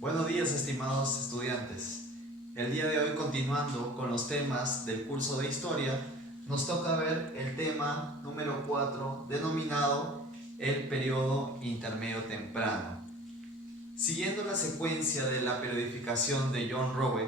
Buenos días, estimados estudiantes. El día de hoy, continuando con los temas del curso de historia, nos toca ver el tema número 4, denominado el periodo intermedio temprano. Siguiendo la secuencia de la periodificación de John Rowe,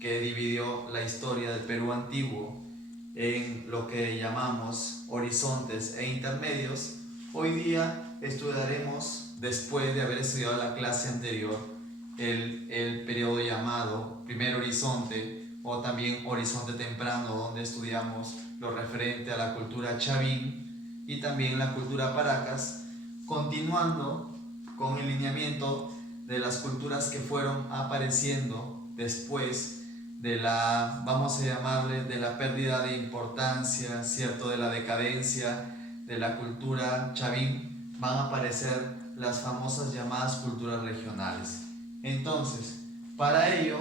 que dividió la historia del Perú antiguo en lo que llamamos horizontes e intermedios, hoy día estudiaremos, después de haber estudiado la clase anterior, el periodo llamado primer horizonte o también horizonte temprano, donde estudiamos lo referente a la cultura chavín y también la cultura paracas, continuando con el lineamiento de las culturas que fueron apareciendo después de la, vamos a llamarle, de la pérdida de importancia, cierto, de la decadencia de la cultura chavín, van a aparecer las famosas llamadas culturas regionales. Entonces, para ello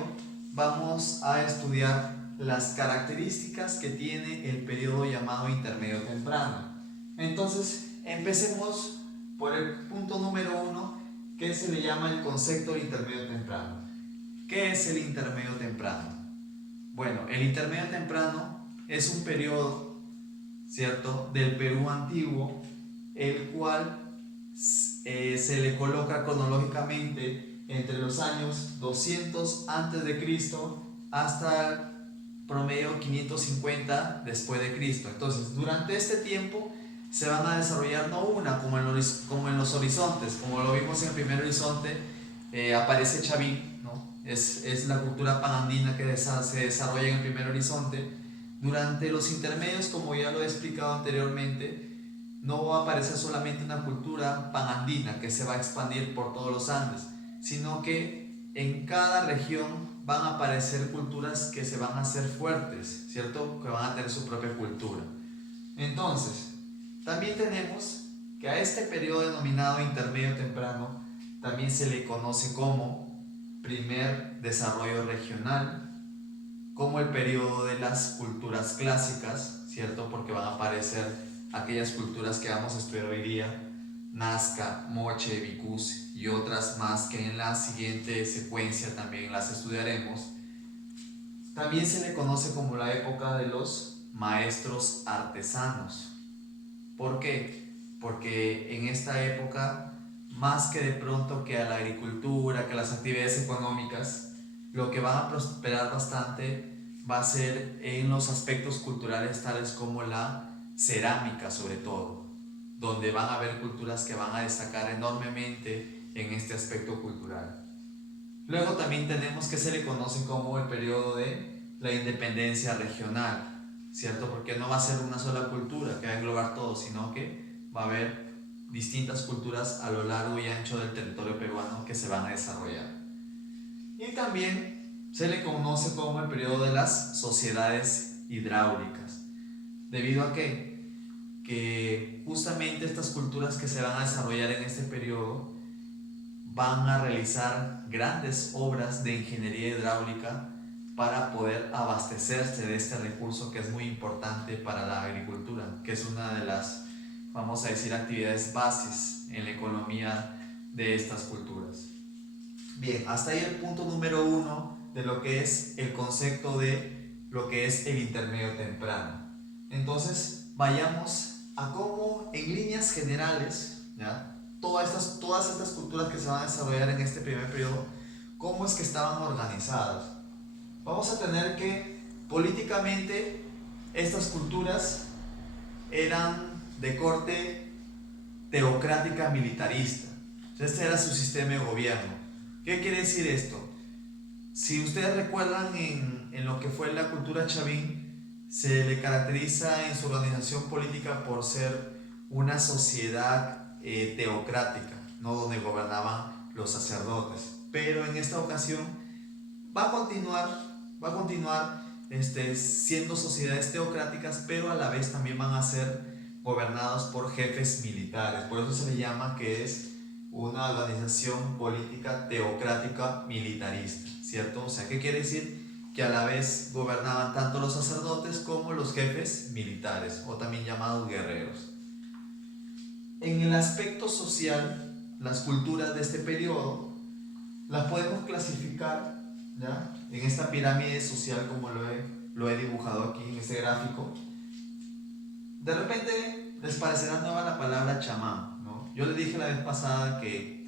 vamos a estudiar las características que tiene el periodo llamado intermedio temprano. Entonces, empecemos por el punto número 1, que se le llama el concepto de intermedio temprano. ¿Qué es el intermedio temprano? Bueno, el intermedio temprano es un periodo, ¿cierto?, del Perú antiguo, el cual se le coloca cronológicamente entre los años 200 a.C. hasta el promedio 550 después de Cristo. Entonces, durante este tiempo se van a desarrollar no una como en los horizontes, como lo vimos en el primer horizonte, aparece Chavín, ¿no? Es la cultura panandina que se desarrolla en el primer horizonte. Durante los intermedios, como ya lo he explicado anteriormente, no va a aparecer solamente una cultura panandina que se va a expandir por todos los Andes, sino que en cada región van a aparecer culturas que se van a hacer fuertes, ¿cierto? Que van a tener su propia cultura. Entonces, también tenemos que a este periodo denominado intermedio temprano también se le conoce como primer desarrollo regional, como el periodo de las culturas clásicas, ¿cierto? Porque van a aparecer aquellas culturas que vamos a estudiar hoy día, Nazca, Moche, Vicus y otras más que en la siguiente secuencia también las estudiaremos. También se le conoce como la época de los maestros artesanos. ¿Por qué? Porque en esta época, más que de pronto que a la agricultura, que a las actividades económicas, lo que va a prosperar bastante va a ser en los aspectos culturales tales como la cerámica sobre todo, donde van a haber culturas que van a destacar enormemente en este aspecto cultural. Luego también tenemos que se le conoce como el periodo de la independencia regional, ¿cierto? Porque no va a ser una sola cultura que va a englobar todo, sino que va a haber distintas culturas a lo largo y ancho del territorio peruano que se van a desarrollar. Y también se le conoce como el periodo de las sociedades hidráulicas, debido a que justamente estas culturas que se van a desarrollar en este periodo van a realizar grandes obras de ingeniería hidráulica para poder abastecerse de este recurso que es muy importante para la agricultura, que es una de las, vamos a decir, actividades bases en la economía de estas culturas. Bien, hasta ahí el punto número 1 de lo que es el concepto de lo que es el intermedio temprano. Entonces, vayamos a cómo en líneas generales, ¿ya?, todas estas culturas que se van a desarrollar en este primer periodo, cómo es que estaban organizadas. Vamos a tener que políticamente estas culturas eran de corte teocrática militarista. Este era su sistema de gobierno. ¿Qué quiere decir esto? Si ustedes recuerdan en lo que fue la cultura chavín, se le caracteriza en su organización política por ser una sociedad teocrática, ¿no?, donde gobernaban los sacerdotes. Pero en esta ocasión va a continuar siendo sociedades teocráticas, pero a la vez también van a ser gobernados por jefes militares. Por eso se le llama que es una organización política teocrática militarista, ¿cierto? O sea, ¿qué quiere decir? Que a la vez gobernaban tanto los sacerdotes como los jefes militares, o también llamados guerreros. En el aspecto social, las culturas de este periodo, las podemos clasificar, ¿ya?, en esta pirámide social como lo he dibujado aquí en este gráfico. De repente les parecerá nueva la palabra chamán, ¿no? Yo les dije la vez pasada que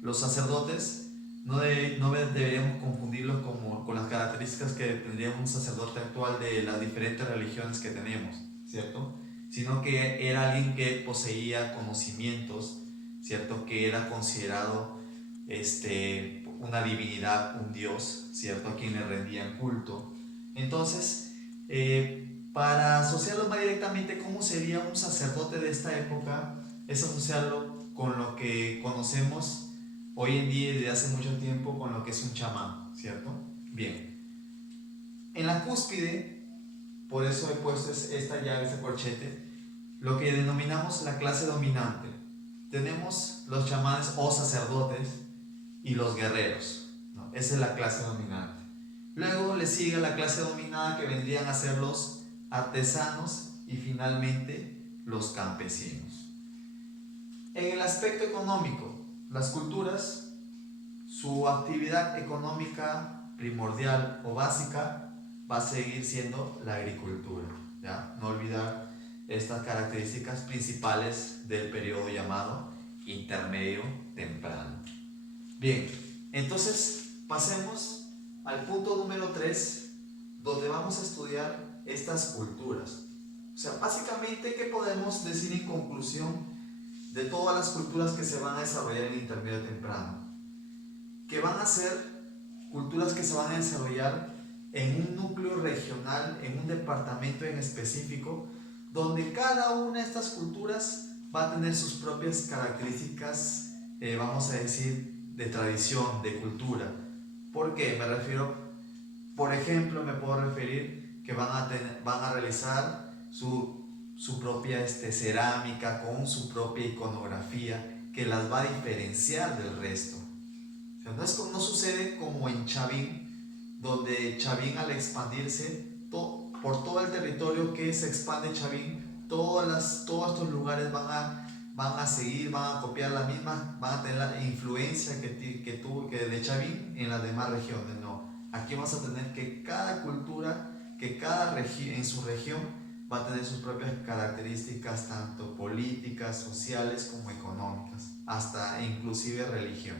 los sacerdotes no deberíamos confundirlos con las características que tendría un sacerdote actual de las diferentes religiones que tenemos, ¿cierto? Sino que era alguien que poseía conocimientos, ¿cierto? Que era considerado una divinidad, un dios, ¿cierto? A quien le rendían culto. Entonces, para asociarlo más directamente, ¿cómo sería un sacerdote de esta época? Es asociarlo con lo que conocemos hoy en día y desde hace mucho tiempo con lo que es un chamán, ¿cierto? Bien. En la cúspide, por eso he puesto esta llave, este corchete, lo que denominamos la clase dominante. Tenemos los chamanes o sacerdotes y los guerreros, ¿no? Esa es la clase dominante. Luego le sigue la clase dominada, que vendrían a ser los artesanos y finalmente los campesinos. En el aspecto económico, las culturas, su actividad económica primordial o básica va a seguir siendo la agricultura, ¿ya? No olvidar estas características principales del periodo llamado intermedio temprano. Bien, entonces pasemos al punto número 3, donde vamos a estudiar estas culturas. O sea, básicamente, ¿qué podemos decir en conclusión de todas las culturas que se van a desarrollar en el intermedio temprano? Que van a ser culturas que se van a desarrollar en un núcleo regional, en un departamento en específico, donde cada una de estas culturas va a tener sus propias características, vamos a decir, de tradición, de cultura. ¿Por qué? Me refiero, por ejemplo, me puedo referir que van a realizar su propia cerámica con su propia iconografía que las va a diferenciar del resto. O sea, no sucede como en Chavín, donde Chavín, al expandirse por todo el territorio que se expande Chavín, todos estos lugares van a seguir, van a copiar la misma, van a tener la influencia que tuvo de Chavín en las demás regiones. No, aquí vamos a tener que cada cultura, que cada región en su región va a tener sus propias características, tanto políticas, sociales como económicas, hasta inclusive religión.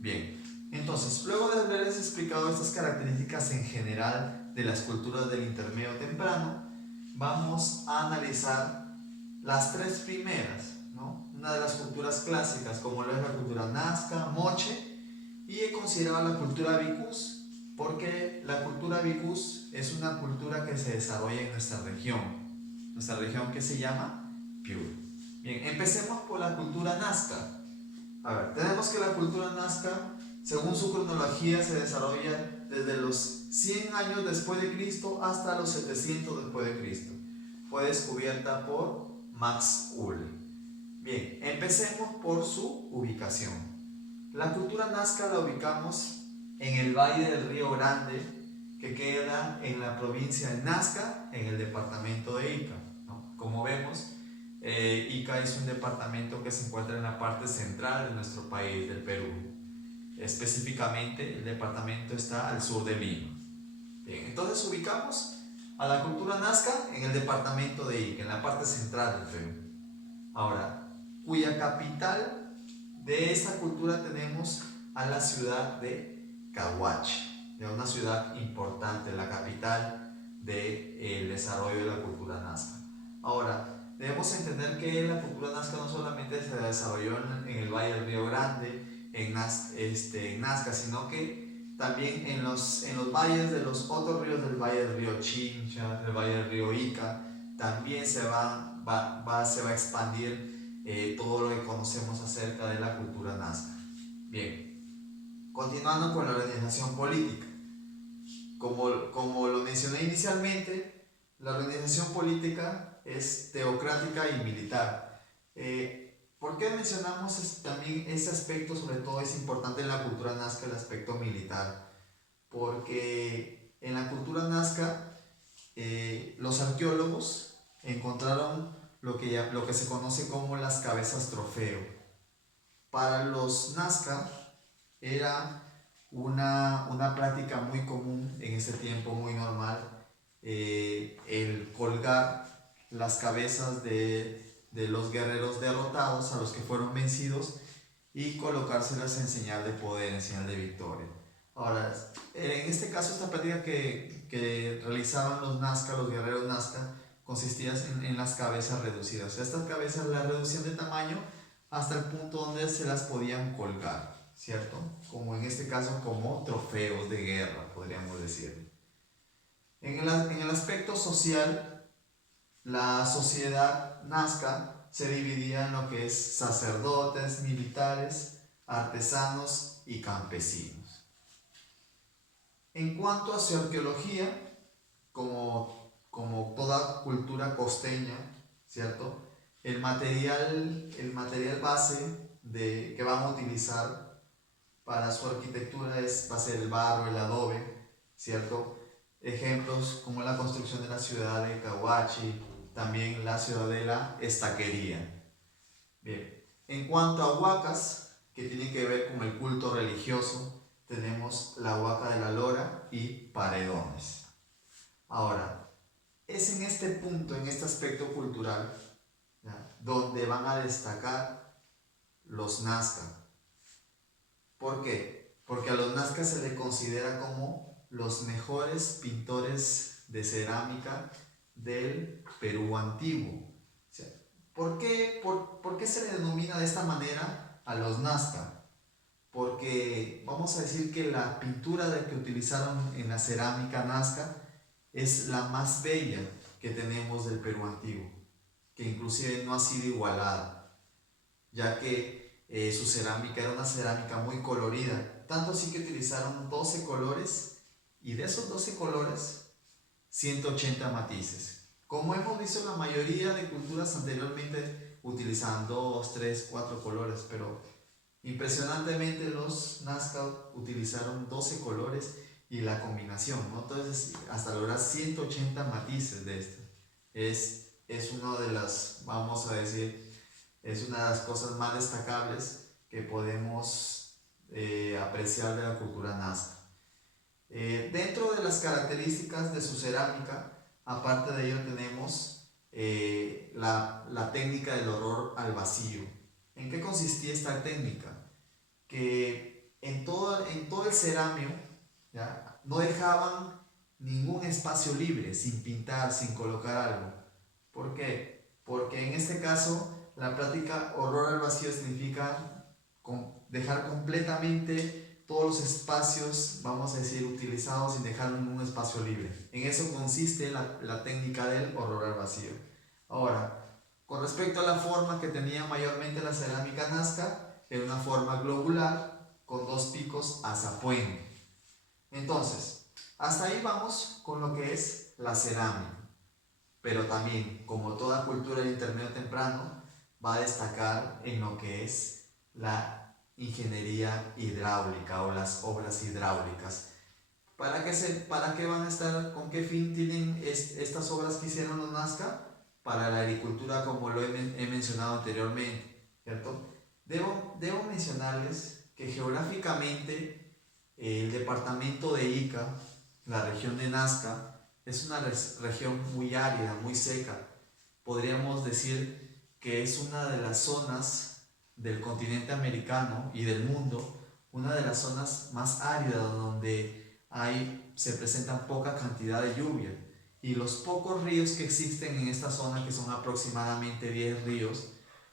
Bien, entonces, luego de haberles explicado estas características en general de las culturas del intermedio temprano, vamos a analizar las tres primeras, ¿no? Una de las culturas clásicas, como lo es la cultura Nazca, Moche, y he considerado la cultura Vicus, porque la cultura Vicus es una cultura que se desarrolla en nuestra región que se llama Piura. Bien, empecemos por la cultura Nazca. A ver, tenemos que la cultura Nazca, según su cronología, se desarrolla desde los 100 años después de Cristo hasta los 700 después de Cristo. Fue descubierta por Max Ull. Bien, empecemos por su ubicación. La cultura Nazca la ubicamos en el valle del Río Grande, que queda en la provincia de Nazca, en el departamento de Ica, ¿no? Como vemos, Ica es un departamento que se encuentra en la parte central de nuestro país, del Perú. Específicamente, el departamento está al sur de Lima. Bien, entonces ubicamos a la cultura Nazca en el departamento de Ica, en la parte central del Perú. Ahora, cuya capital de esta cultura tenemos a la ciudad de Cahuache, de una ciudad importante, la capital del desarrollo de la cultura Nazca. Ahora, debemos entender que la cultura Nazca no solamente se desarrolló en el Valle del Río Grande, en Nazca, sino que también en los valles de los otros ríos del Valle del Río Chincha, del Valle del Río Ica, también se va a expandir todo lo que conocemos acerca de la cultura Nazca. Bien, continuando con la organización política. Como lo mencioné inicialmente, la organización política es teocrática y militar. ¿Por qué mencionamos también ese aspecto? Sobre todo es importante en la cultura Nazca el aspecto militar, porque en la cultura Nazca los arqueólogos encontraron lo que se conoce como las cabezas trofeo. Para los Nazca, era una práctica muy común en ese tiempo, muy normal, el colgar las cabezas de los guerreros derrotados, a los que fueron vencidos, y colocárselas en señal de poder, en señal de victoria. Ahora, en este caso, esta práctica que realizaban los Nazca, los guerreros Nazca, consistía en las cabezas reducidas. O sea, estas cabezas las reducían de tamaño hasta el punto donde se las podían colgar, ¿cierto? Como en este caso, como trofeos de guerra, podríamos decir. En el aspecto social, la sociedad nazca se dividía en lo que es sacerdotes, militares, artesanos y campesinos. En cuanto a su arqueología, como toda cultura costeña, ¿cierto? El material base que van a utilizar para su arquitectura va a ser el barro, el adobe, ¿cierto? Ejemplos como la construcción de la ciudad de Cahuachi, también la ciudadela Estaquería. Bien, en cuanto a huacas, que tienen que ver con el culto religioso, tenemos la huaca de la Lora y paredones. Ahora, es en este punto, en este aspecto cultural, ¿ya?, donde van a destacar los Nazca. ¿Por qué? Porque a los Nazca se les considera como los mejores pintores de cerámica del Perú antiguo. O sea, ¿por qué se le denomina de esta manera a los Nazca? Porque vamos a decir que la pintura que utilizaron en la cerámica Nazca es la más bella que tenemos del Perú antiguo, que inclusive no ha sido igualada, ya que su cerámica era una cerámica muy colorida, tanto así que utilizaron 12 colores, y de esos 12 colores, 180 matices. Como hemos visto, la mayoría de culturas anteriormente utilizaban 2, 3, 4 colores, pero impresionantemente los Nazca utilizaron 12 colores y la combinación, ¿no? Entonces, hasta lograr 180 matices de esto. Es una de las, vamos a decir, es una de las cosas más destacables que podemos apreciar de la cultura Nazca. Dentro de las características de su cerámica, aparte de ello, tenemos la técnica del horror al vacío. ¿En qué consistía esta técnica? Que en todo el cerámico, ¿ya?, no dejaban ningún espacio libre, sin pintar, sin colocar algo. ¿Por qué? Porque en este caso la práctica horror al vacío significa dejar completamente todos los espacios, vamos a decir, utilizados, sin dejar ningún espacio libre. En eso consiste la técnica del horror al vacío. Ahora, con respecto a la forma que tenía mayormente la cerámica Nazca, era una forma globular con 2 picos azapuente. Entonces, hasta ahí vamos con lo que es la cerámica. Pero también, como toda cultura de intermedio temprano, va a destacar en lo que es la ingeniería hidráulica o las obras hidráulicas. ¿Para qué van a estar? ¿Con qué fin tienen estas obras que hicieron los Nazca? Para la agricultura, como lo he mencionado anteriormente, ¿cierto? Debo mencionarles que geográficamente el departamento de Ica, la región de Nazca, es una región muy árida, muy seca. Podríamos decir que es una de las zonas del continente americano y del mundo, una de las zonas más áridas donde se presentan poca cantidad de lluvia. Y los pocos ríos que existen en esta zona, que son aproximadamente 10 ríos,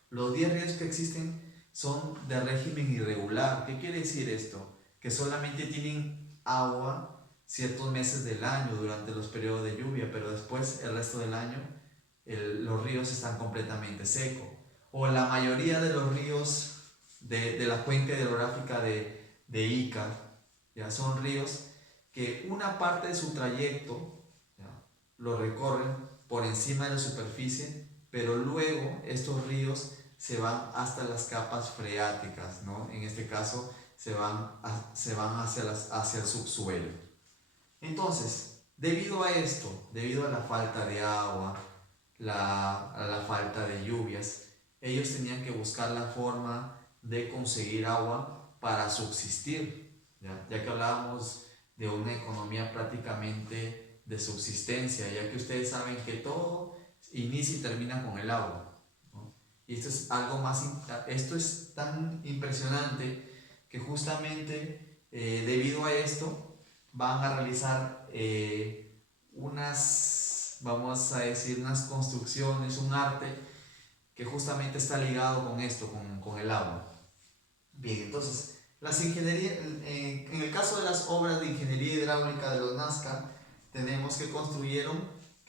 los 10 ríos que existen son de régimen irregular. ¿Qué quiere decir esto? Que solamente tienen agua ciertos meses del año durante los periodos de lluvia, pero después el resto del año los ríos están completamente secos. O la mayoría de los ríos de la cuenca hidrográfica de Ica, ¿ya?, son ríos que una parte de su trayecto, ¿ya?, lo recorren por encima de la superficie, pero luego estos ríos se van hasta las capas freáticas, ¿no? En este caso se van hacia el subsuelo. Entonces, debido a esto, debido a la falta de agua, a la falta de lluvias, ellos tenían que buscar la forma de conseguir agua para subsistir, ya que hablábamos de una economía prácticamente de subsistencia, ya que ustedes saben que todo inicia y termina con el agua, ¿no? Y esto es algo más, esto es tan impresionante que justamente debido a esto van a realizar unas, vamos a decir, unas construcciones, un arte que justamente está ligado con esto, con el agua. Bien, entonces, las ingeniería, en el caso de las obras de ingeniería hidráulica de los Nazca, tenemos que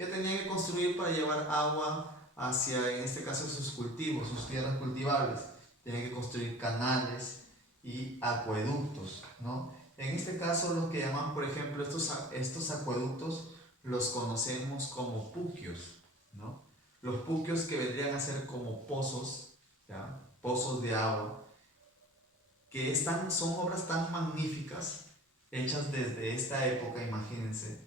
tenían que construir para llevar agua hacia, en este caso, sus cultivos, sus tierras cultivables. Tenían que construir canales y acueductos, ¿no? En este caso, los que llaman, por ejemplo, estos acueductos los conocemos como puquios, ¿no? Los puquios que vendrían a ser como pozos, ¿ya? Pozos de agua que son obras tan magníficas, hechas desde esta época, imagínense,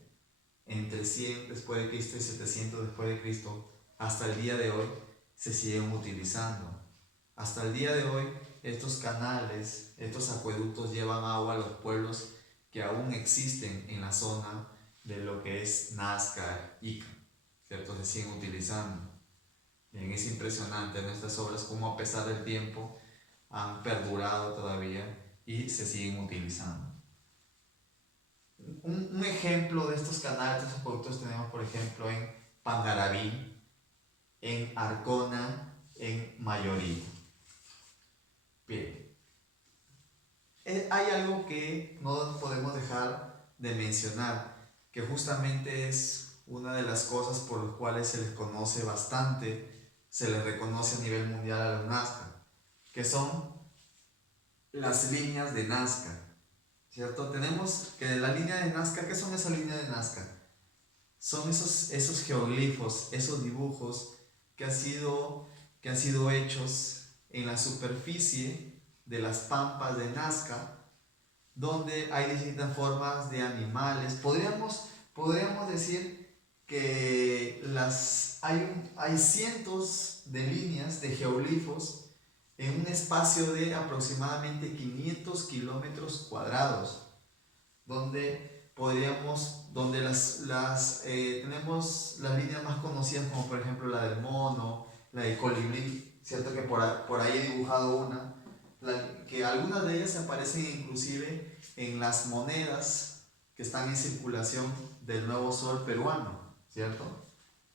entre 100 después de Cristo y 700 después de Cristo, hasta el día de hoy, se siguen utilizando. Hasta el día de hoy, estos canales, estos acueductos llevan agua a los pueblos que aún existen en la zona de lo que es Nazca, Ica, ¿cierto? Se siguen utilizando. Bien, es impresionante nuestras obras como a pesar del tiempo han perdurado todavía y se siguen utilizando. Un ejemplo de estos canales, de estos productos tenemos por ejemplo en Pangaraví, en Arcona, en Mayorí. Bien, hay algo que no podemos dejar de mencionar, que justamente es una de las cosas por las cuales se les conoce bastante, se les reconoce a nivel mundial a los Nazca, que son las líneas de Nazca, ¿cierto? Tenemos que la línea de Nazca, ¿qué son esas líneas de Nazca? Son esos geoglifos, esos dibujos que han sido hechos en la superficie de las pampas de Nazca, donde hay distintas formas de animales. Podríamos decir que hay cientos de líneas de geoglifos en un espacio de aproximadamente 500 kilómetros cuadrados, donde tenemos las líneas más conocidas como por ejemplo la del mono, la del colibrí, cierto que por ahí he dibujado una, que algunas de ellas aparecen inclusive en las monedas que están en circulación del Nuevo Sol peruano, ¿cierto?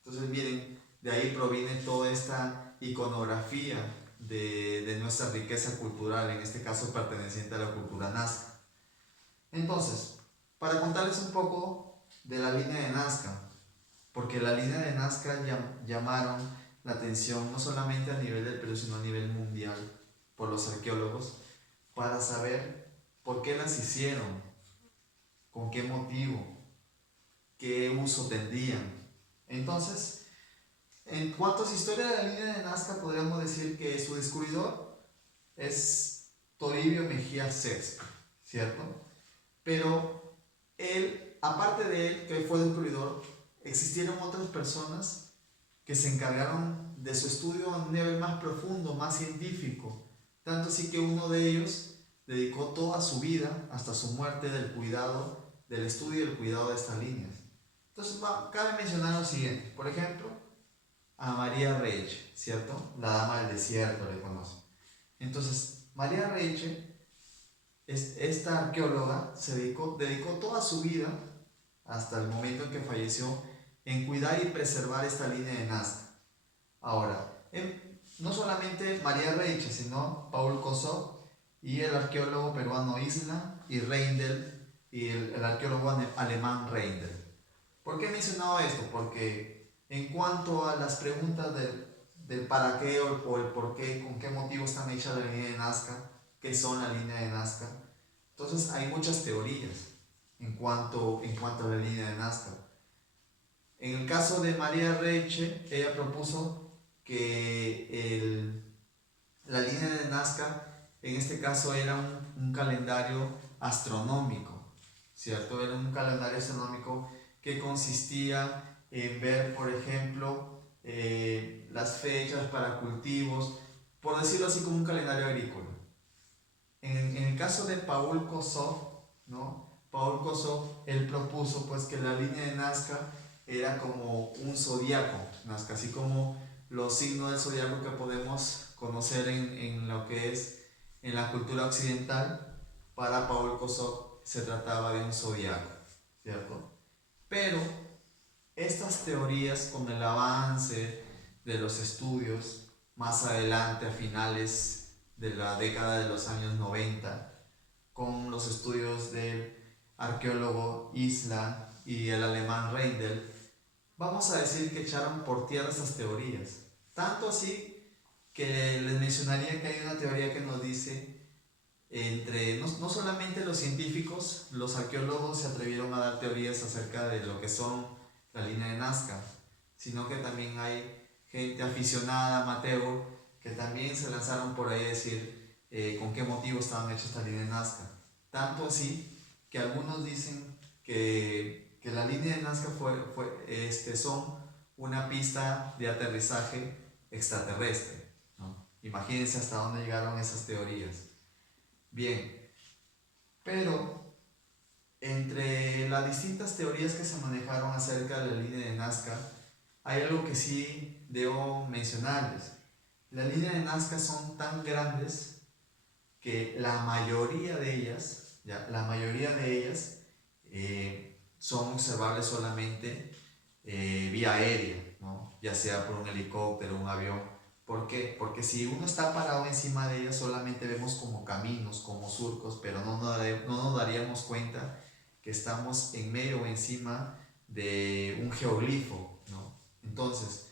Entonces miren, de ahí proviene toda esta iconografía de nuestra riqueza cultural, en este caso perteneciente a la cultura Nazca. Entonces, para contarles un poco de la línea de Nazca, porque la línea de Nazca llamaron la atención no solamente a nivel del Perú, sino a nivel mundial por los arqueólogos, para saber por qué las hicieron, con qué motivo, qué uso tendrían. Entonces, en cuanto a su historia de la línea de Nazca, podríamos decir que su descubridor es Toribio Mejía Sexto, ¿cierto? Pero él, aparte de él, que fue descubridor, existieron otras personas que se encargaron de su estudio a un nivel más profundo, más científico. Tanto así que uno de ellos dedicó toda su vida, hasta su muerte, del estudio y del cuidado de estas líneas. Entonces, cabe mencionar lo siguiente. Por ejemplo, a María Reiche, ¿cierto? La dama del desierto le conoce. Entonces, María Reiche, esta arqueóloga, dedicó toda su vida, hasta el momento en que falleció, en cuidar y preservar esta línea de Nazca. Ahora, no solamente María Reiche, sino Paul Kossoff y el arqueólogo peruano Isla y Reindel y el arqueólogo alemán Reindel. ¿Por qué he mencionado esto? Porque en cuanto a las preguntas del para qué o el por qué, con qué motivo están hechas la línea de Nazca, qué son la línea de Nazca, entonces hay muchas teorías en cuanto a la línea de Nazca. En el caso de María Reiche, ella propuso que la línea de Nazca, en este caso, era un calendario astronómico, ¿cierto? Era un calendario astronómico que consistía en ver, por ejemplo, las fechas para cultivos, por decirlo así, como un calendario agrícola. En el caso de Paul Kosov, ¿no? Paul Kosov, él propuso pues que la línea de Nazca era como un zodiaco, Nazca, así como los signos del zodiaco que podemos conocer en lo que es en la cultura occidental. Para Paul Kosov se trataba de un zodiaco, ¿cierto? Pero estas teorías, con el avance de los estudios, más adelante a finales de la década de los años 90, con los estudios del arqueólogo Isla y el alemán Reindel, vamos a decir que echaron por tierra esas teorías. Tanto así que les mencionaría que hay una teoría que nos dice, no solamente los científicos, los arqueólogos se atrevieron a dar teorías acerca de lo que son la línea de Nazca, sino que también hay gente aficionada, amateur, que también se lanzaron por ahí a decir con qué motivo estaban hechas esta línea de Nazca. Tanto así que algunos dicen que la línea de Nazca son una pista de aterrizaje extraterrestre, ¿no? Imagínense hasta dónde llegaron esas teorías. Bien, pero entre las distintas teorías que se manejaron acerca de la línea de Nazca, hay algo que sí debo mencionarles. Las líneas de Nazca son tan grandes que la mayoría de ellas, son observables solamente vía aérea, ¿no? Ya sea por un helicóptero, un avión. ¿Por qué? Porque si uno está parado encima de ellas, solamente vemos como caminos, como surcos, pero no nos daríamos cuenta que estamos en medio o encima de un geoglifo, ¿no? Entonces,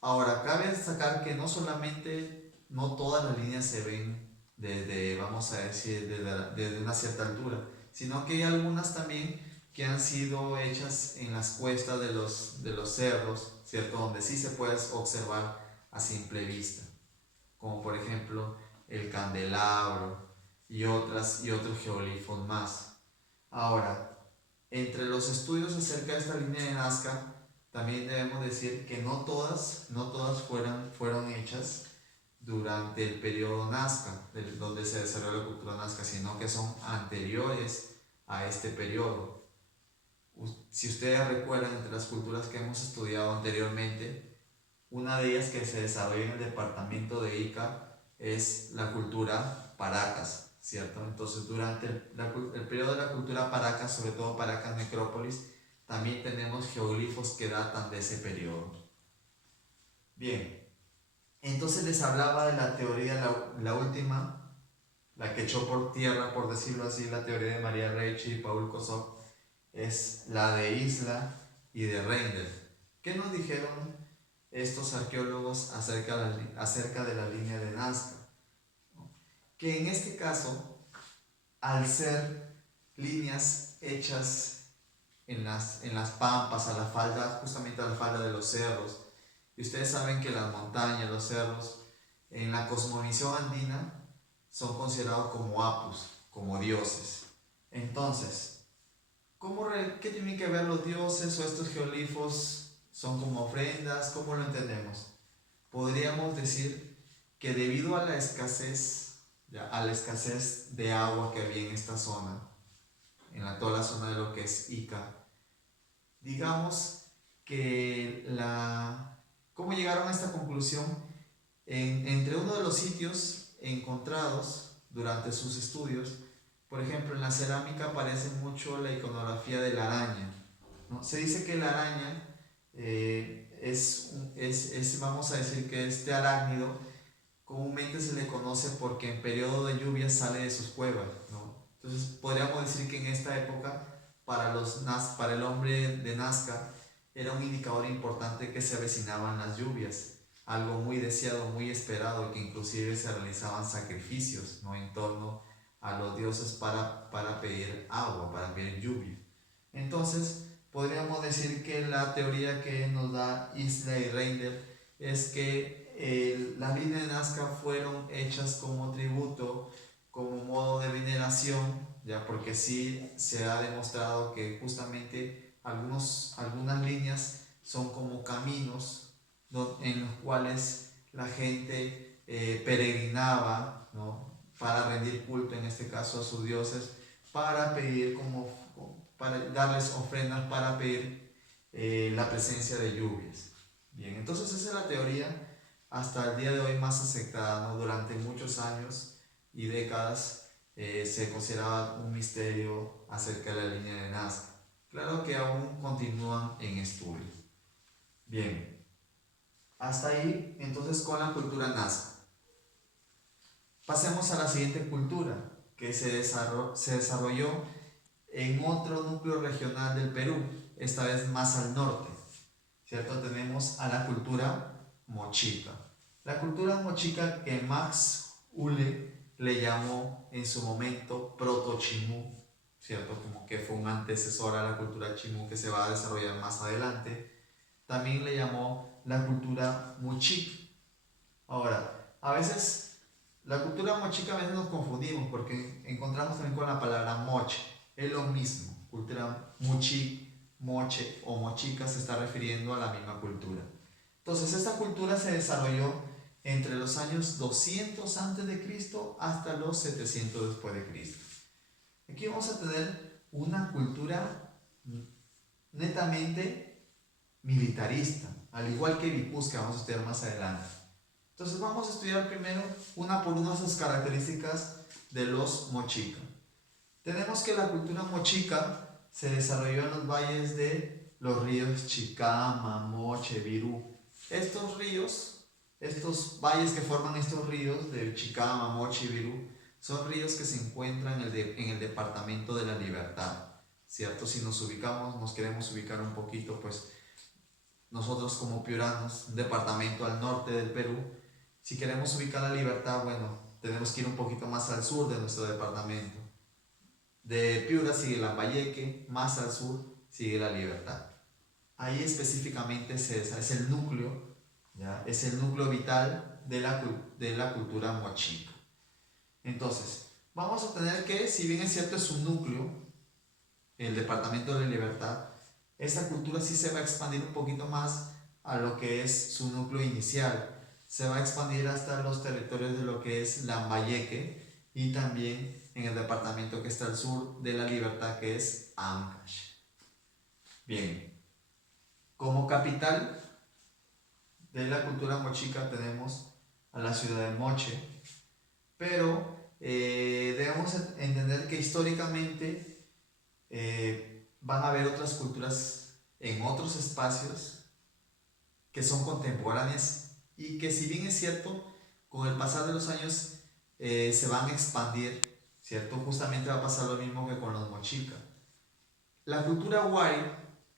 ahora cabe destacar que no todas las líneas se ven desde, vamos a decir, desde una cierta altura, sino que hay algunas también que han sido hechas en las cuestas de los cerros, ¿cierto? Donde sí se puede observar a simple vista, como por ejemplo el Candelabro y otros geoglifos más. Ahora, entre los estudios acerca de esta línea de Nazca, también debemos decir que no todas fueron hechas durante el periodo Nazca, donde se desarrolló la cultura Nazca, sino que son anteriores a este periodo. Si ustedes recuerdan, entre las culturas que hemos estudiado anteriormente, una de ellas que se desarrolla en el departamento de Ica es la cultura Paracas, ¿cierto? Entonces, durante el periodo de la cultura Paracas, sobre todo Paracas Necrópolis, también tenemos geoglifos que datan de ese periodo. Bien, entonces les hablaba de la teoría, la última, la que echó por tierra, por decirlo así, la teoría de Maria Ricci y Paul Kosov, es la de Isla y de Reindel. ¿Qué nos dijeron estos arqueólogos acerca de la línea de Nazca? Que en este caso, al ser líneas hechas en las pampas, justamente a la falda de los cerros, y ustedes saben que las montañas, los cerros, en la cosmovisión andina son considerados como apus, como dioses. Entonces, ¿qué tienen que ver los dioses o estos geoglifos? ¿Son como ofrendas? ¿Cómo lo entendemos? Podríamos decir que debido a la escasez, de agua que había en esta zona, toda la zona de lo que es Ica, digamos que ¿cómo llegaron a esta conclusión? Entre uno de los sitios encontrados durante sus estudios, por ejemplo, en la cerámica aparece mucho la iconografía de la araña, ¿no? Se dice que la araña vamos a decir que este arácnido comúnmente se le conoce porque en periodo de lluvia sale de sus cuevas, ¿no? Entonces podríamos decir que en esta época para el hombre de Nazca era un indicador importante que se avecinaban las lluvias, algo muy deseado, muy esperado, y que inclusive se realizaban sacrificios, ¿no?, en torno a los dioses para pedir agua, para pedir lluvia. Entonces podríamos decir que la teoría que nos da Isla y Reindel es que las líneas de Nazca fueron hechas como tributo, como modo de veneración, ya, porque sí se ha demostrado que justamente algunas líneas son como caminos en los cuales la gente peregrinaba, ¿no?, para rendir culto, en este caso a sus dioses, para pedir para darles ofrendas, para pedir la presencia de lluvias. Bien, entonces esa es la teoría hasta el día de hoy más aceptada, ¿no? Durante muchos años y décadas se consideraba un misterio acerca de la línea de Nazca. Claro que aún continúan en estudio. Bien, hasta ahí entonces con la cultura Nazca. Pasemos a la siguiente cultura que se desarrolló en otro núcleo regional del Perú, esta vez más al norte, ¿cierto? Tenemos a la cultura mochica. La cultura mochica que Max Uhle le llamó en su momento proto-chimú, ¿cierto? Como que fue un antecesor a la cultura chimú que se va a desarrollar más adelante. También le llamó la cultura mochica. Ahora, a veces la cultura mochica a veces nos confundimos porque encontramos también con la palabra moche. Es lo mismo. Cultura mochi, moche o mochica se está refiriendo a la misma cultura. Entonces, esta cultura se desarrolló entre los años 200 a.C. hasta los 700 después de Cristo. Aquí vamos a tener una cultura netamente militarista, al igual que Vicus, que vamos a estudiar más adelante. Entonces vamos a estudiar primero una por una sus características de los mochica. Tenemos que la cultura mochica se desarrolló en los valles de los ríos Chicama, Moche, Virú. Estos ríos, estos valles que forman estos ríos de Chicama, Moche y Virú, son ríos que se encuentran en el departamento de La Libertad, ¿cierto? Si nos queremos ubicar un poquito, pues nosotros como piuranos, un departamento al norte del Perú, si queremos ubicar La Libertad, bueno, tenemos que ir un poquito más al sur de nuestro departamento. De Piura sigue Lambayeque, más al sur sigue La Libertad. Ahí específicamente es el núcleo, ¿ya? Es el núcleo vital de la cultura mochica. Entonces, vamos a tener que, si bien es cierto es un núcleo, el departamento de La Libertad, esta cultura sí se va a expandir un poquito más a lo que es su núcleo inicial. Se va a expandir hasta los territorios de lo que es Lambayeque y también en el departamento que está al sur de La Libertad, que es Ancash. Bien, como capital de la cultura mochica tenemos a la ciudad de Moche, pero debemos entender que históricamente van a haber otras culturas en otros espacios que son contemporáneas y que, si bien es cierto, con el pasar de los años se van a expandir, ¿cierto? Justamente va a pasar lo mismo que con los mochica. La cultura Wari,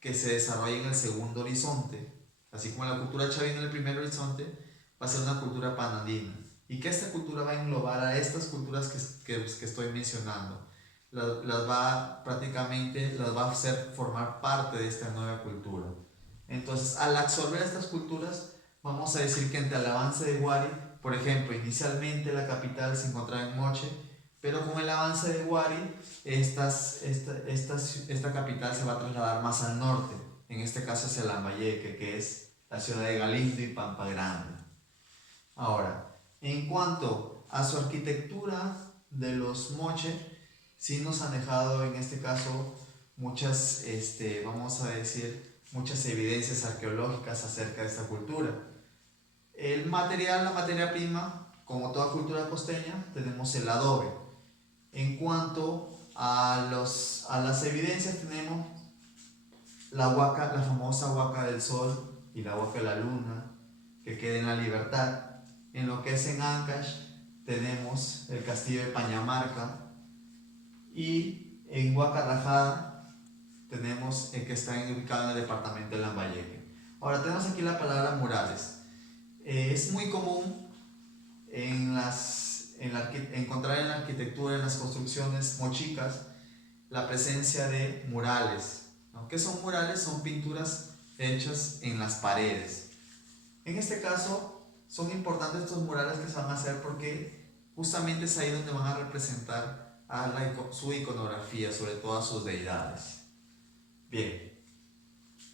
que se desarrolla en el segundo horizonte, así como la cultura Chavín en el primer horizonte, va a ser una cultura panandina, y que esta cultura va a englobar a estas culturas que estoy mencionando. Las va a hacer formar parte de esta nueva cultura. Entonces, al absorber estas culturas, vamos a decir que entre el avance de Wari, por ejemplo, inicialmente la capital se encontraba en Moche, pero con el avance de Wari, esta capital se va a trasladar más al norte, en este caso hacia Lambayeque, que es la ciudad de Galindo y Pampa Grande. Ahora, en cuanto a su arquitectura de los Moche, sí nos han dejado en este caso muchas, vamos a decir, muchas evidencias arqueológicas acerca de esta cultura. La materia prima, como toda cultura costeña, tenemos el adobe. En cuanto a las evidencias, tenemos la famosa Huaca del Sol y la Huaca de la Luna, que queda en La Libertad. En lo que es en Ancash, tenemos el castillo de Pañamarca, y en Huaca Rajada tenemos el que está ubicado en el departamento de Lambayeque. Ahora tenemos aquí la palabra murales. Es muy común encontrar en la arquitectura, en las construcciones mochicas, la presencia de murales, ¿no? ¿Qué son murales? Son pinturas hechas en las paredes. En este caso son importantes estos murales que se van a hacer porque justamente es ahí donde van a representar su iconografía, sobre todo a sus deidades. Bien,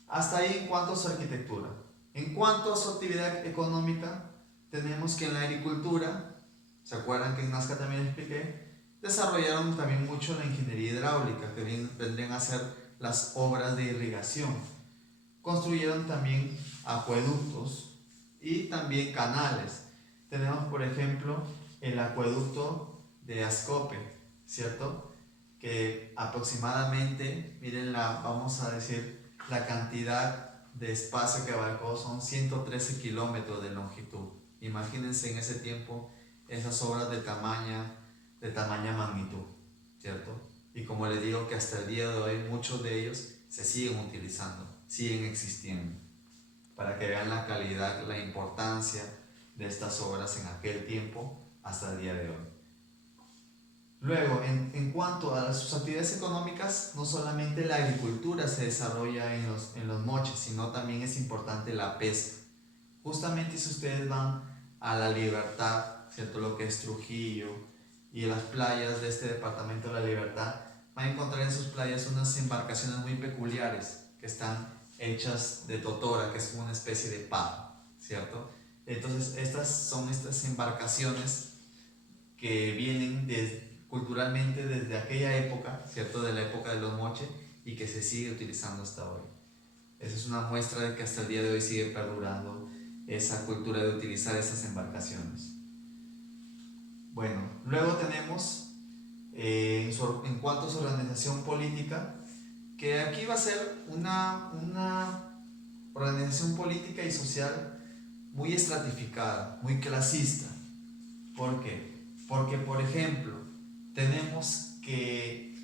hasta ahí en cuanto a su arquitectura. En cuanto a su actividad económica, tenemos que en la agricultura ¿Se acuerdan que en Nazca también expliqué? Desarrollaron también mucho la ingeniería hidráulica, que vendrían a ser las obras de irrigación. Construyeron también acueductos y también canales. Tenemos, por ejemplo, el acueducto de Ascope, ¿cierto? Que aproximadamente, miren vamos a decir, la cantidad de espacio que abarcó son 113 kilómetros de longitud. Imagínense en ese tiempo esas obras de tamaña magnitud, ¿cierto? Y como les digo que hasta el día de hoy muchos de ellos se siguen utilizando, siguen existiendo, para que vean la calidad, la importancia de estas obras en aquel tiempo hasta el día de hoy. Luego, en cuanto a sus actividades económicas, no solamente la agricultura se desarrolla en los moches, sino también es importante la pesca. Justamente si ustedes van a La Libertad, ¿cierto? Lo que es Trujillo y las playas de este departamento de La Libertad, van a encontrar en sus playas unas embarcaciones muy peculiares que están hechas de totora, que es una especie de paja, ¿cierto? Entonces estas embarcaciones que vienen culturalmente desde aquella época, ¿cierto? De la época de los moches, y que se sigue utilizando hasta hoy. Esa es una muestra de que hasta el día de hoy sigue perdurando esa cultura de utilizar esas embarcaciones. Bueno, luego tenemos en cuanto a su organización política, que aquí va a ser una organización política y social muy estratificada, muy clasista. ¿Por qué? Porque, por ejemplo, tenemos que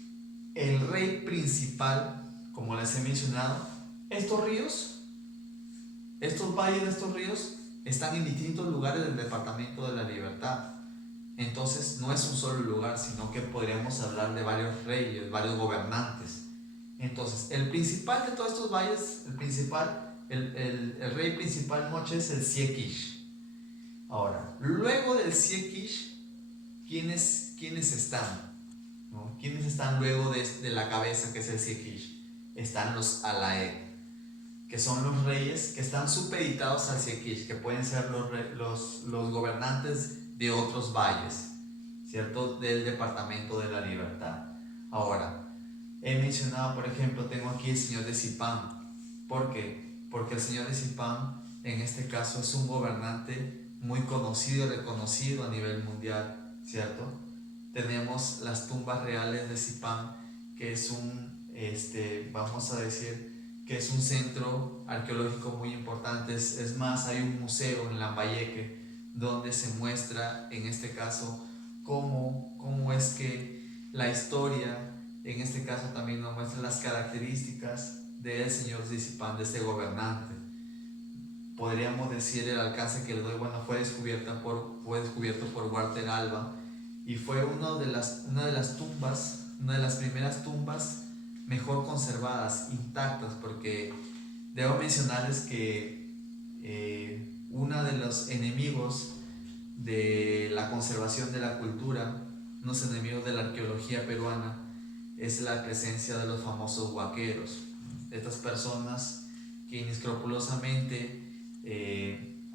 el rey principal, como les he mencionado, estos valles de estos ríos están en distintos lugares del departamento de La Libertad. Entonces no es un solo lugar, sino que podríamos hablar de varios reyes, varios gobernantes. Entonces, el principal de todos estos valles, el rey principal moche es el Siequish. Ahora, luego del Siequish, ¿quiénes están? ¿No? ¿Quiénes están luego de la cabeza, que es el Siequish? Están los Alae, que son los reyes que están supeditados al Siequish, que pueden ser los gobernantes de otros valles, ¿cierto? Del departamento de La Libertad. Ahora, he mencionado, por ejemplo, tengo aquí el señor de Zipán. ¿Por qué? Porque el señor de Zipán, en este caso, es un gobernante muy conocido y reconocido a nivel mundial, ¿cierto? Tenemos las tumbas reales de Zipán, que es vamos a decir, que es un centro arqueológico muy importante. Es más, hay un museo en Lambayeque donde se muestra, en este caso, cómo es que la historia, en este caso también nos muestra las características del señor Zipán, de este gobernante. Podríamos decir el alcance que le doy, bueno, fue descubierto por Walter Alba, y fue una de las primeras tumbas mejor conservadas, intactas, porque debo mencionarles que uno de los enemigos de la conservación de la cultura, unos enemigos de la arqueología peruana, es la presencia de los famosos huaqueros. Estas personas que inescrupulosamente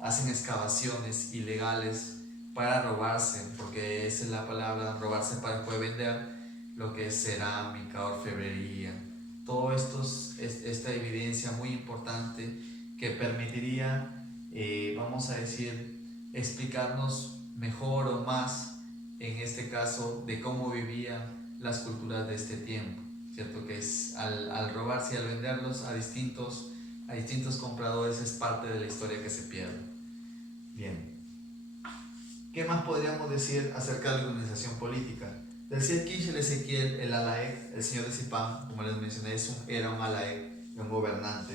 hacen excavaciones ilegales para robarse, porque esa es la palabra, robarse para poder vender lo que es cerámica, orfebrería, todo esta evidencia muy importante que permitiría, vamos a decir, explicarnos mejor o más, en este caso, de cómo vivían las culturas de este tiempo, ¿cierto? Que es al robarse y al venderlos a distintos compradores, es parte de la historia que se pierde. Bien. ¿Qué más podríamos decir acerca de la organización política? Del Siequish, el Ezequiel, el Alaec, el señor de Zipán, como les mencioné, era un Alaec, un gobernante.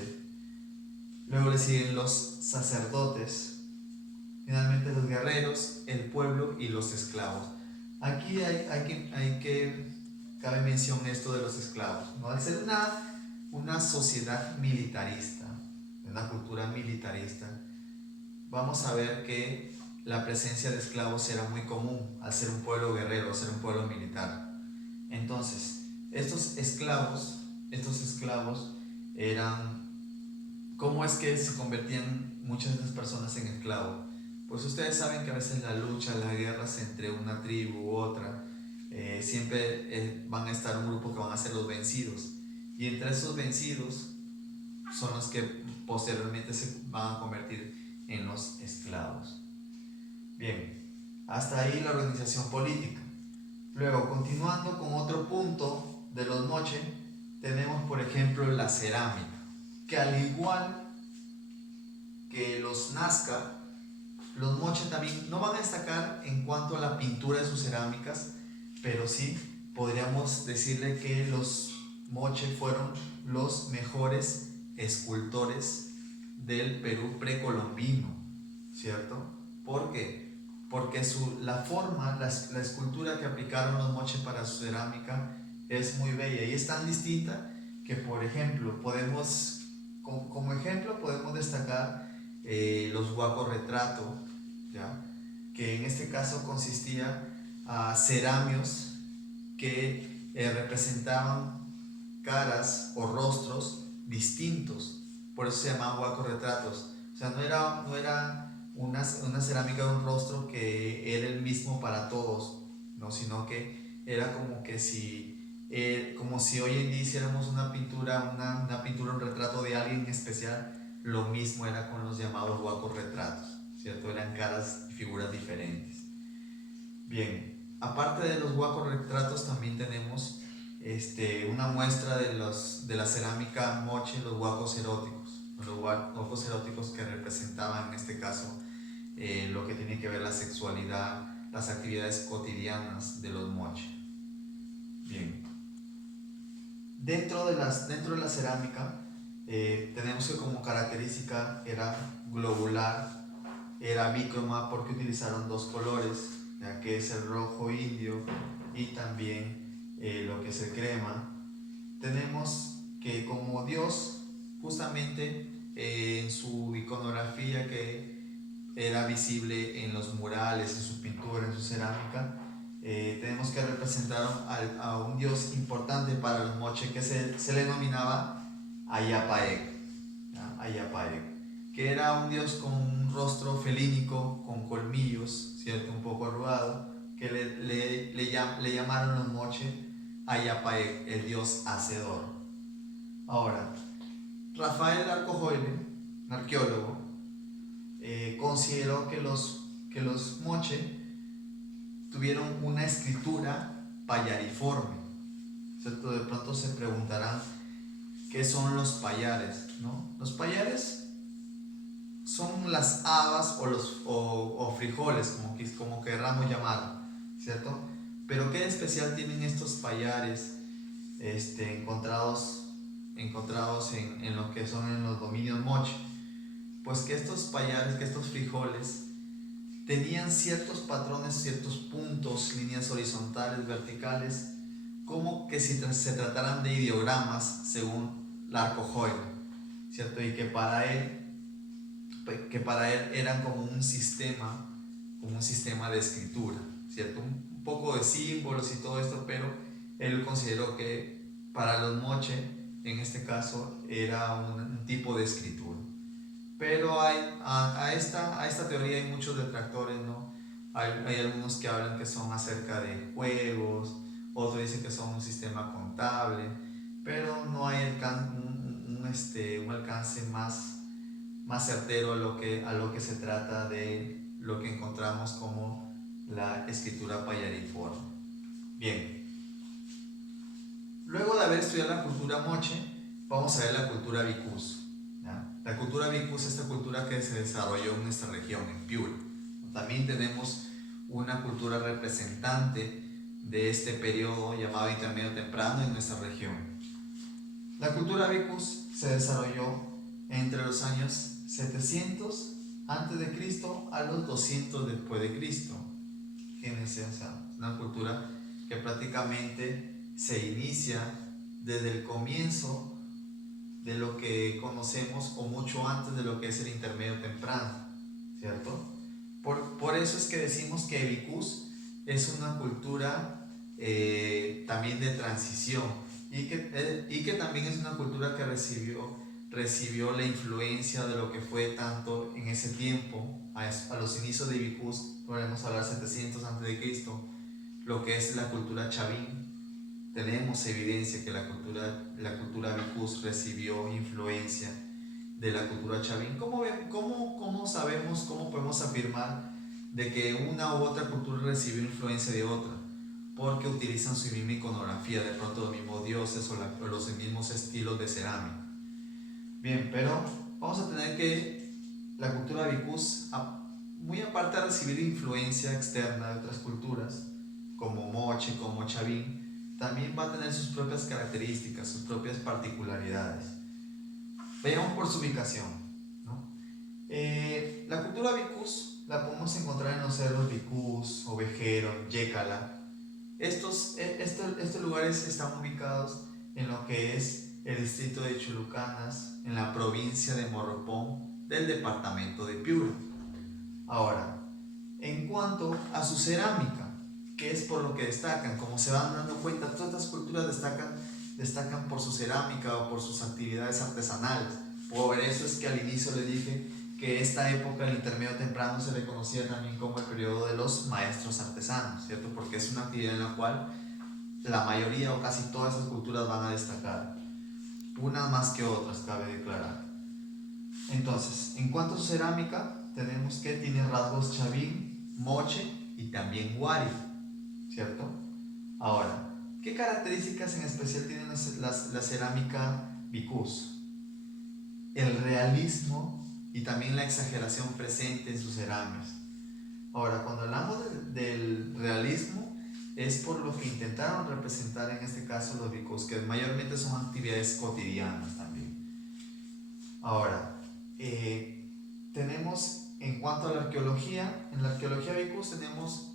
Luego le siguen los sacerdotes, finalmente los guerreros, el pueblo y los esclavos. Aquí cabe mención esto de los esclavos, ¿no? Al ser una sociedad militarista, una cultura militarista, vamos a ver que la presencia de esclavos era muy común al ser un pueblo guerrero, al ser un pueblo militar. Entonces, estos esclavos eran... ¿Cómo es que se convertían muchas de estas personas en esclavos? Pues ustedes saben que a veces la lucha, las guerras entre entre una tribu u otra, siempre van a estar un grupo que van a ser los vencidos. Y entre esos vencidos son los que posteriormente se van a convertir en los esclavos. Bien, hasta ahí la organización política. Luego, continuando con otro punto de los moche, tenemos por ejemplo la cerámica, que al igual que los nazca, los moche también no van a destacar en cuanto a la pintura de sus cerámicas, pero sí podríamos decirle que los moche fueron los mejores escultores del Perú precolombino, ¿cierto? ¿Por qué? Porque la forma, la escultura que aplicaron los moche para su cerámica es muy bella y es tan distinta que, por ejemplo, como ejemplo podemos destacar los huacos retrato, ¿ya? Que en este caso consistía a ceramios que representaban caras o rostros distintos, por eso se llamaban huacos retratos. O sea, no era una cerámica de un rostro que era el mismo para todos, ¿no? Sino que era como si hoy en día hiciéramos una pintura, un retrato de alguien en especial. Lo mismo era con los llamados huacos retratos, ¿cierto? Eran caras y figuras diferentes. Bien, aparte de los huacos retratos también tenemos una muestra de la cerámica moche, los huacos eróticos. Los huacos eróticos que representaban en este caso lo que tiene que ver la sexualidad, las actividades cotidianas de los moche. Bien, dentro de la cerámica tenemos que como característica era globular, era bícroma porque utilizaron dos colores, ya que es el rojo indio y también lo que es el crema. Tenemos que como Dios, justamente en su iconografía que era visible en los murales, en su pintura, en su cerámica, tenemos que representar a un Dios importante para los moche que se le denominaba Ayapaec, que era un Dios con un rostro felínico, con colmillos, ¿cierto? Un poco arrugado, que le llamaron los moche Ayapaec, el Dios hacedor. Ahora, Rafael Arcojoyle, un arqueólogo, consideró que los moche tuvieron una escritura payariforme, ¿cierto? De pronto se preguntarán qué son los payares, ¿no? Los payares son las habas o frijoles, como querramos llamarlo, ¿cierto? Pero qué especial tienen estos payares encontrados en lo que son en los dominios moche. Pues que estos payares, que estos frijoles tenían ciertos patrones, ciertos puntos, líneas horizontales, verticales, como que si se trataran de ideogramas según Arcojoyle, ¿cierto? Y que para él eran como un sistema de escritura, ¿cierto? Un poco de símbolos y todo esto, pero él consideró que para los moche, en este caso, era un tipo de escritura. Pero a esta teoría hay muchos detractores, ¿no? Hay algunos que hablan que son acerca de juegos, otros dicen que son un sistema contable, pero no hay un alcance más certero a lo que se trata de lo que encontramos como la escritura payariforme. Bien, luego de haber estudiado la cultura moche, vamos a ver la cultura vicus. La cultura vicus es esta cultura que se desarrolló en nuestra región, en Piura. También tenemos una cultura representante de este periodo llamado intermedio temprano en nuestra región. La cultura vicus se desarrolló entre los años 700 a.C. a los 200 después de Cristo. Fíjense, una cultura que prácticamente se inicia desde el comienzo de lo que conocemos o mucho antes de lo que es el intermedio temprano, ¿cierto? Por eso es que decimos que vicus es una cultura también de transición y que también es una cultura que recibió recibió la influencia de lo que fue tanto en ese tiempo, a los inicios de Vicus, podemos hablar 700 a.C., lo que es la cultura chavín. Tenemos evidencia que la cultura Vicus recibió influencia de la cultura chavín. ¿Cómo sabemos, cómo podemos afirmar de que una u otra cultura recibió influencia de otra? Porque utilizan su misma iconografía, de pronto los mismos dioses o los mismos estilos de cerámica. Bien, pero vamos a tener que la cultura Vicus, muy aparte de recibir influencia externa de otras culturas, como moche, como chavín, también va a tener sus propias características, sus propias particularidades. Veamos por su ubicación, ¿no? La cultura Vicus la podemos encontrar en los cerros Vicus, Ovejero, Yécala. Estos lugares están ubicados en lo que es el distrito de Chulucanas, en la provincia de Morropón, del departamento de Piura. Ahora, en cuanto a su cerámica, que es por lo que destacan, como se van dando cuenta, todas estas culturas destacan por su cerámica o por sus actividades artesanales. Por eso es que al inicio les dije que esta época, el intermedio temprano, se le conocía también como el periodo de los maestros artesanos, ¿cierto? Porque es una actividad en la cual la mayoría o casi todas esas culturas van a destacar, unas más que otras, cabe declarar. Entonces, en cuanto a su cerámica, tenemos que tiene rasgos chavín, moche y también huari, ¿cierto? Ahora, ¿qué características en especial tiene la cerámica Vicus? El realismo y también la exageración presente en sus cerámicas. Ahora, cuando hablamos del realismo, es por lo que intentaron representar en este caso los Vicus, que mayormente son actividades cotidianas también. Ahora, tenemos en cuanto a la arqueología, en la arqueología Vicus tenemos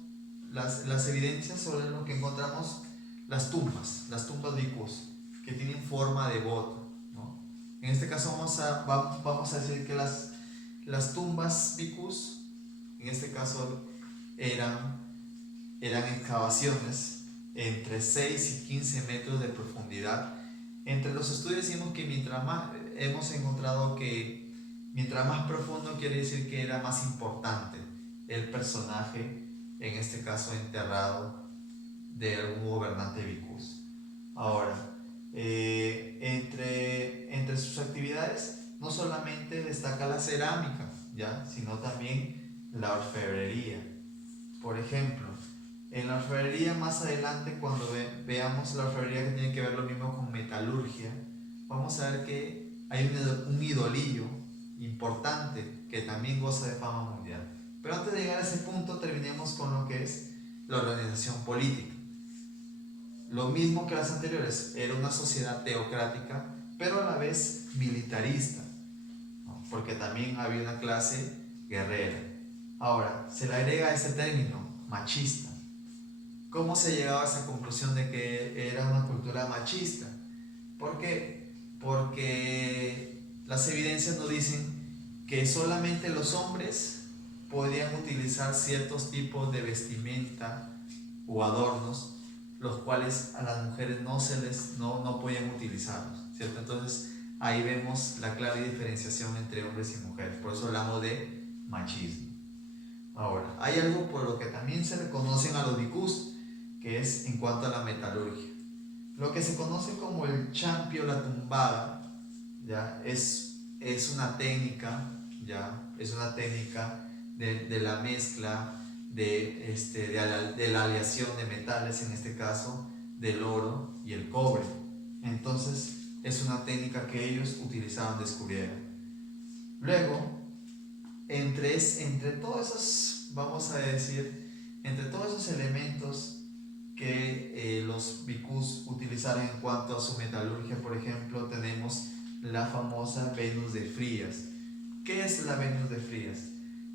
las evidencias sobre lo que encontramos, las tumbas Vicus, que tienen forma de voto, ¿no? En este caso vamos a decir que las tumbas Vicus, en este caso eran excavaciones entre 6 y 15 metros de profundidad. Entre los estudios decimos que mientras más hemos encontrado que mientras más profundo quiere decir que era más importante el personaje, en este caso enterrado, de algún gobernante Vicus. Ahora, entre sus actividades no solamente destaca la cerámica, ¿ya? Sino también la orfebrería. Por ejemplo, en la orfebrería más adelante, cuando veamos la orfebrería que tiene que ver lo mismo con metalurgia, vamos a ver que hay un idolillo importante que también goza de fama mundial. Pero antes de llegar a ese punto, terminemos con lo que es la organización política. Lo mismo que las anteriores, era una sociedad teocrática, pero a la vez militarista, ¿no? Porque también había una clase guerrera. Ahora, se le agrega ese término, machista. ¿Cómo se llegaba a esa conclusión de que era una cultura machista? ¿Por qué? Porque las evidencias nos dicen que solamente los hombres podían utilizar ciertos tipos de vestimenta o adornos, los cuales a las mujeres no podían utilizarlos, ¿cierto? Entonces ahí vemos la clara diferenciación entre hombres y mujeres, por eso hablamos de machismo. Ahora, hay algo por lo que también se reconocen a los Vicus, que es en cuanto a la metalurgia. Lo que se conoce como el champio, la tumbada, ¿ya? Es una técnica, ¿ya? Es una técnica de la mezcla de la aleación de metales, en este caso del oro y el cobre. Entonces es una técnica que ellos utilizaban, descubrieron. Luego, entre todos esos, vamos a decir, entre todos esos elementos que los Vicus utilizaron en cuanto a su metalurgia, por ejemplo, tenemos la famosa Venus de Frías. ¿Qué es la Venus de Frías?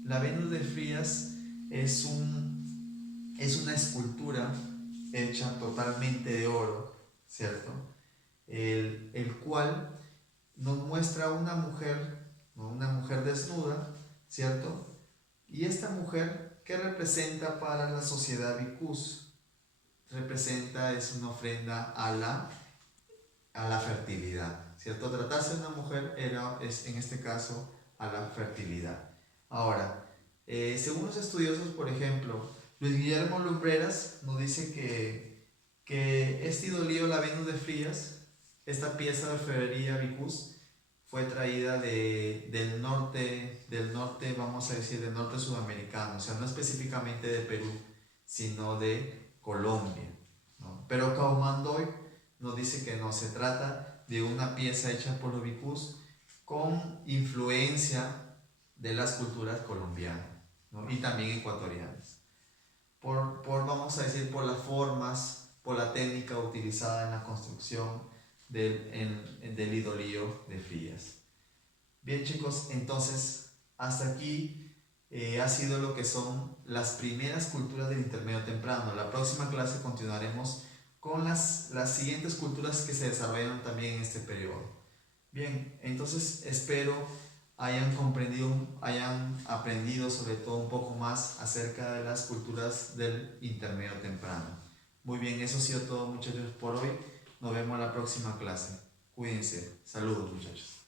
La Venus de Frías es una escultura hecha totalmente de oro, ¿cierto? El cual nos muestra una mujer desnuda, ¿cierto? Y esta mujer, ¿qué representa para la sociedad Vicus? Es una ofrenda a la fertilidad, ¿cierto? Tratarse de una mujer es en este caso a la fertilidad. Ahora, según los estudiosos, por ejemplo, Luis Guillermo Lumbreras nos dice que este idolio, la Venus de Frías, esta pieza de orfebrería Vicus, fue traída del norte, vamos a decir, del norte sudamericano, o sea, no específicamente de Perú, sino de Colombia, ¿no? Pero Kaumandoy nos dice que no, se trata de una pieza hecha por los Vicus con influencia de las culturas colombianas, ¿no? Y también ecuatorianas. Vamos a decir, por las formas, por la técnica utilizada en la construcción del idolio de Frías. Bien, chicos, entonces hasta aquí ha sido lo que son las primeras culturas del intermedio temprano. La próxima clase continuaremos con las siguientes culturas que se desarrollaron también en este periodo. Bien, entonces espero hayan comprendido, hayan aprendido sobre todo un poco más acerca de las culturas del intermedio temprano. Muy bien, eso ha sido todo, muchachos, por hoy. Nos vemos en la próxima clase. Cuídense. Saludos, muchachos.